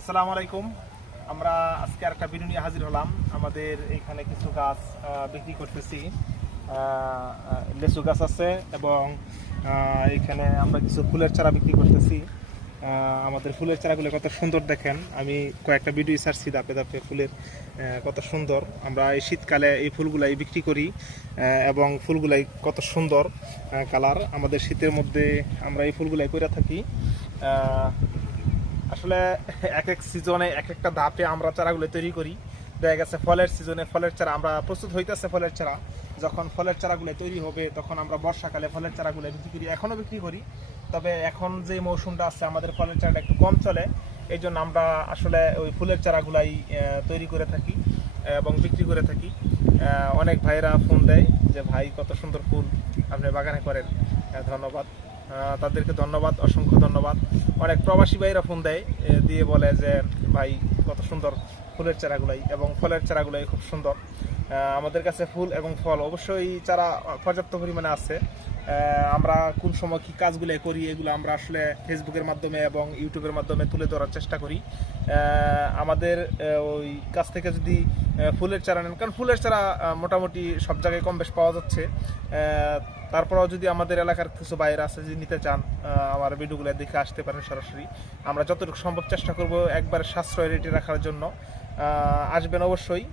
আসসালামু আলাইকুম। আমরা আজকে আরেকটা ভিডিও নিয়ে হাজির হলাম। আমাদের এখানে কিছু গাছ বিক্রি করতেছি। লেচু গাছ আছে এবং এখানে আমরা কিছু ফুলের চারা বিক্রি করতেছি। আমাদের ফুলের চারাগুলো কত সুন্দর দেখেন। আমি কয়েকটা ভিডিও ছাড়ছি ধাপে ধাপে ফুলের কত সুন্দর। আমরা এই শীতকালে এই ফুলগুলাই বিক্রি করি এবং ফুলগুলাই কত সুন্দর কালার। আমাদের শীতের মধ্যে আমরা এই ফুলগুলাই করে থাকি। আসলে এক এক সিজনে এক একটা ধাপে আমরা চারাগুলো তৈরি করি। দেখা গেছে ফলের সিজনে ফলের চারা আমরা প্রস্তুত হইতেছে ফলের চারা, যখন ফলের চারাগুলো তৈরি হবে তখন আমরা বর্ষাকালে ফলের চারাগুলো বিক্রি করি, এখনও বিক্রি করি। তবে এখন যে মৌসুমটা আছে আমাদের ফলের চারাটা একটু কম চলে, এই জন্য আমরা আসলে ওই ফুলের চারাগুলাই তৈরি করে থাকি এবং বিক্রি করে থাকি। অনেক ভাইরা ফোন দেয় যে ভাই কত সুন্দর ফুল আপনি বাগানে করেন, ধন্যবাদ। তাদেরকে ধন্যবাদ, অসংখ্য ধন্যবাদ। অনেক প্রবাসী ভাইরা ফোন দেয়, দিয়ে বলে যে ভাই কত সুন্দর ফুলের চারাগুলাই এবং ফলের চারাগুলাই খুব সুন্দর। আমাদের কাছে ফুল এবং ফল অবশ্যই চারা পর্যাপ্ত পরিমাণে আছে। আমরা কোন সময় কী কাজগুলো করি এগুলো আমরা আসলে ফেসবুকের মাধ্যমে এবং ইউটিউবের মাধ্যমে তুলে ধরার চেষ্টা করি। আমাদের ওই কাছ থেকে যদি ফুলের চারা নেন, কারণ ফুলের চারা মোটামুটি সব জায়গায় কম বেশ পাওয়া যাচ্ছে। তারপরেও যদি আমাদের এলাকার কিছু বাইরে আছে যদি নিতে চান, আমার ভিডিওগুলো দেখে আসতে পারেন সরাসরি। আমরা যতটুকু সম্ভব চেষ্টা করব একবারে সাশ্রয় রেটে রাখার জন্য। আসবেন অবশ্যই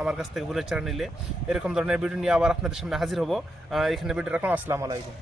আমার কাছ থেকে ফুলের চারা নিলে। এরকম ধরনের ভিডিও নিয়ে আবার আপনাদের সামনে হাজির হব। এখানে ভিডিও রাখলাম। আসসালামু আলাইকুম।